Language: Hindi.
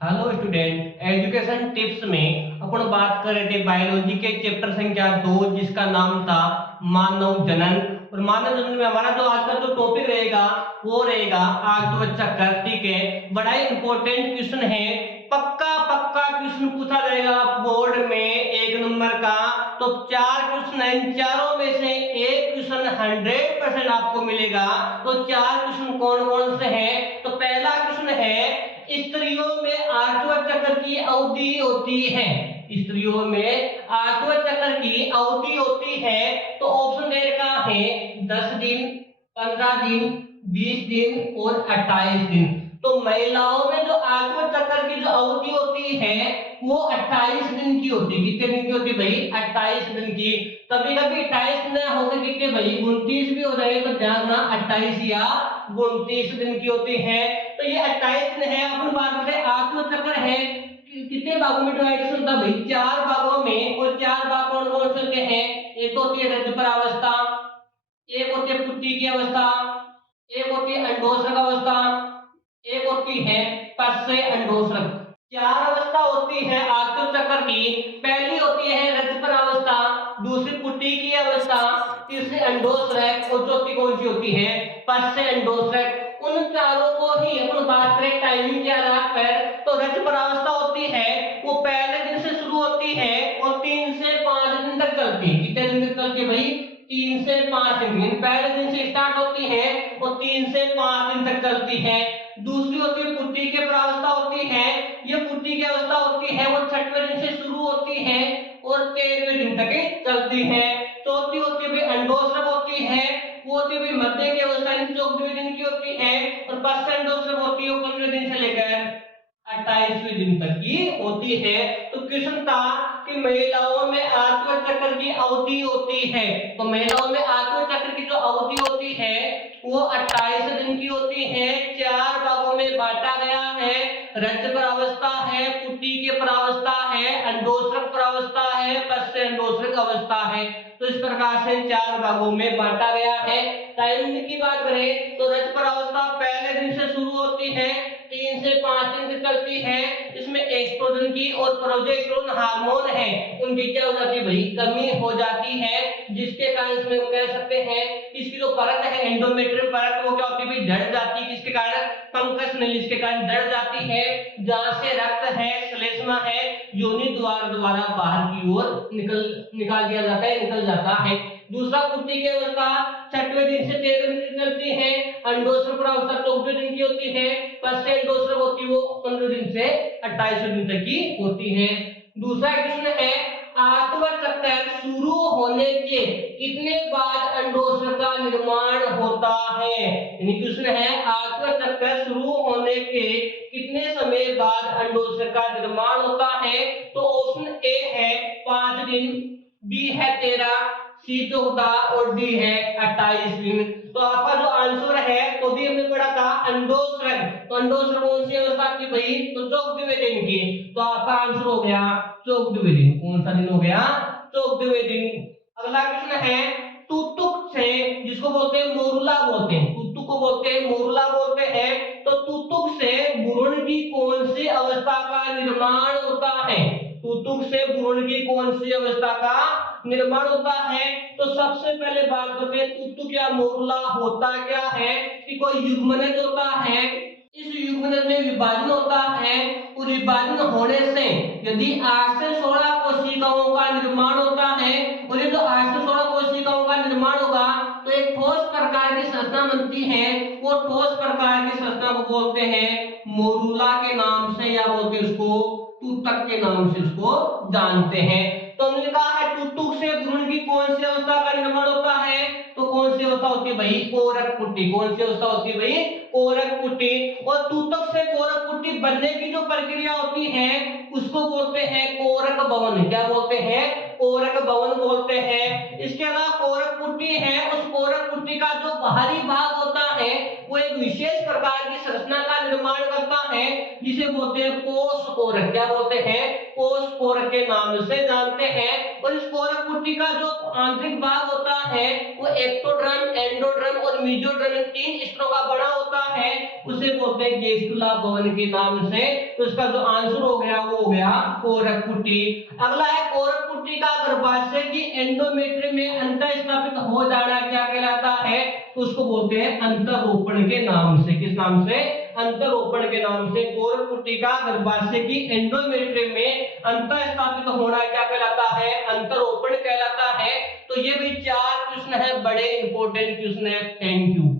हेलो स्टूडेंट, एजुकेशन टिप्स में अपन बात कर रहे थे बायोलॉजी के चैप्टर संख्या 2 जिसका नाम था मानव जनन। और मानव जनन में हमारा जो आज का जो टॉपिक रहेगा वो रहेगा आर्टव चक्कर। ठीक है, बड़ा ही इंपॉर्टेंट क्वेश्चन है। पक्का पक्का क्वेश्चन पूछा जाएगा बोर्ड में 1 नंबर का। तो 4 क्वेश्चन है, इन चारों में से एक क्वेश्चन 100% आपको मिलेगा। तो 4 क्वेश्चन कौन कौन से हैं? तो पहला क्वेश्चन है, स्त्रियों में आठवां चक्र की अवधि होती है। स्त्रियों में आठवां चक्र की अवधि होती है। तो ऑप्शन दे रखा है 10 दिन, 15 दिन, 20 दिन और 28 दिन। तो महिलाओं में जो आठवां चक्र की जो अवधि होती है वो 28 दिन की होती है। कितने दिन की होती है भाई? 28 दिन की। कभी कभी 28 दिन होकर कितने भाई 29 भी हो जाए, तो ध्यान रखना 28 या 29 दिन की होती है। तो ये 28 दिन है। अपन बात करते हैं आठवां चक्र है कितने भागों में डिवाइड होता है भाई? 4 भागों में। और 4 भाग कौन कौन से होते हैं? एक होती है रजपरावस्था, एक होती है पुष्टि की अवस्था, एक होती है अंडोत्सर्ग अवस्था, एक होती है परसे अंडोत्सर्ग। 4 अवस्था होती है आत्म चक्र की। पहली होती है रजपर अवस्था, दूसरी पुष्टि की अवस्था, तीसरी अंडोत्सर्ग और चौथी कौन सी होती है? परसे अंडोत्सर्ग। उन चारों को ही अपन बात करें टाइमिंग के आधार पर, तो रजपर अवस्था होती है वो पहले दिन से शुरू होती है और 3 से 5 दिन तक चलती है। कितने दिन तक चलती है भाई? 3 से 5 दिन। पहले दिन से स्टार्ट होती है और 3 से 5 दिन तक चलती है। दूसरी होती है पुष्टि की प्रावस्था होती है। ये पुष्टि की अवस्था होती है वो 6वें दिन से शुरू होती है और 13वें दिन तक चलती है। चौथी होती है भाई अंडोत्सर्ग होती है, वो होती है भाई मध्य की अवस्था 14वें दिन की होती है। और परसेंट अंडोत्सर्ग होती है वो 15वें दिन से लेकर 28वें दिन तक की होती है। तो क्वेश्चन था कि महिलाओं में आत्म चक्र की अवधि होती है। तो महिलाओं में आत्म चक्र की जो अवधि होती है वो 28 दिन की होती है। 4 भागों में बांटा गया है। रज प्रावस्था है, पुष्टि के प्रावस्था है, अंडोत्सर्ग प्रावस्था है, पश्च अंडोत्सर्ग अवस्था है। तो इस प्रकार से 4 भागों में बांटा गया है। टाइमिंग की बात करें तो रज प्रावस्था पहले दिन से शुरू होती है, 3 से 5 दिन तक चलती है। इसमें एस्ट्रोजन की और प्रोजेस्टेरोन हार्मोन है उनकी क्या हो जाती है भाई? कमी हो जाती है, जिसके कारण इसमें कह सकते हैं इसकी जो परत है एंडोमेट्रियम परत वो क्या होती है भाई? झड़ जाती है। किसके कारण? फंगस नहीं, इसके कारण झड़ जाती है। जहां से रक्त है, श्लेष्मा है, योनि द्वार द्वारा बाहर की ओर निकाल दिया जाता है, निकल जाता है। दूसरा पुष्टि की अवस्था 6वें दिन से 13वें दिन चलती है। अंडोत्सर्ग अवस्था 14वें दिन की होती है। पश्च अंडोत्सर्ग होती है वो 15 दिन से 28वें दिन तक की होती है। दूसरा क्वेश्चन है आत्म चक्र शुरू होने के कितने बाद अंडोत्सर्ग का निर्माण होता है? यानी क्वेश्चन है आत्म चक्र शुरू होने के कितने समय बाद अंडोत्सर्ग का निर्माण होता है? तो ऑप्शन ए है 5 दिन, बी है 13, सी 14 और डी है 28 दिन। तो आपका जो आंसर है तो भी हमने पढ़ा था अंडोत्सर्ग। तो अंडोत्सर्ग कौन सी अवस्था की भाई? तो 14वें दिन की। तो आपका आंसर हो गया 14वें दिन। कौन सा दिन हो गया? 14वें दिन। अगला क्वेश्चन है तुतुक से, जिसको बोलते हैं मोरुला बोलते हैं, तुतुक को बोलते हैं मोरुला बोलते हैं। तो तुतुक से भ्रूण की कौन सी अवस्था का निर्माण होता है? तुतुक से भ्रूण की कौन सी अवस्था का निर्माण होता है? तो सबसे पहले बात करते हैं तुतुक या मोरुला होता क्या है? कि कोई युग्मनज होता है, इस युग्मनज में विभाजन होता है और विभाजन होने से यदि 8 से 16 कोशिकाओं का निर्माण होता है और ये जो 8 से 16 कोशिकाओं का निर्माण होगा तो एक ठोस प्रकार की संरचना बनती है। वो ठोस प्रकार की संरचना को बोलते हैं मोरुला के नाम से, या बोलते हैं उसको तुतक के नाम से उसको जानते हैं। तो हमने कहा है तुतुक से भ्रूण की कौन सी अवस्था का निर्माण होता है? तो कौन सी अवस्था होती है भाई? कोरक पुटी। कौन सी अवस्था होती है भाई? कोरक पुटी। और तुतक से कोरक पुटी बनने की जो प्रक्रिया होती है उसको बोलते हैं कोरक भवन। क्या बोलते हैं? कोरक भवन बोलते हैं। इसके अलावा कोरक पुटी है, उस कोरक पुटी का जो बाहरी भाग होता है वो एक विशेष प्रकार की संरचना का निर्माण करता है जिसे बोलते हैं कोष कोरक। क्या बोलते हैं? कोष कोरक के नाम से जानते हैं। और इस कोरक पुट्टी का जो आंतरिक भाग होता है वो एक्टोड्रम, एंडोड्रम और मेसोड्रम इन 3 स्तरों का बना होता है, उसे बोलते हैं गेस्टुला भवन के नाम से। तो इसका जो आंसर हो गया वो हो गया कोरक पुट्टी। अगला है कोरक पुट्टी का गर्भाशय की एंडोमेट्रियम में अंतर स्थापित हो जाना क्या कहलाता है? तो उसको बोलते हैं अंतरोपण के नाम से। किस नाम से? अंतरोपण के नाम से। कोरक पुट्टी का गर्भाशय की एंडोमेट्रियम में अंतर स्थापित होना क्या कहलाता है? अंतरोपण कहलाता है। तो ये भी 4 क्वेश्चन है, बड़े इंपॉर्टेंट क्वेश्चन है। Thank you.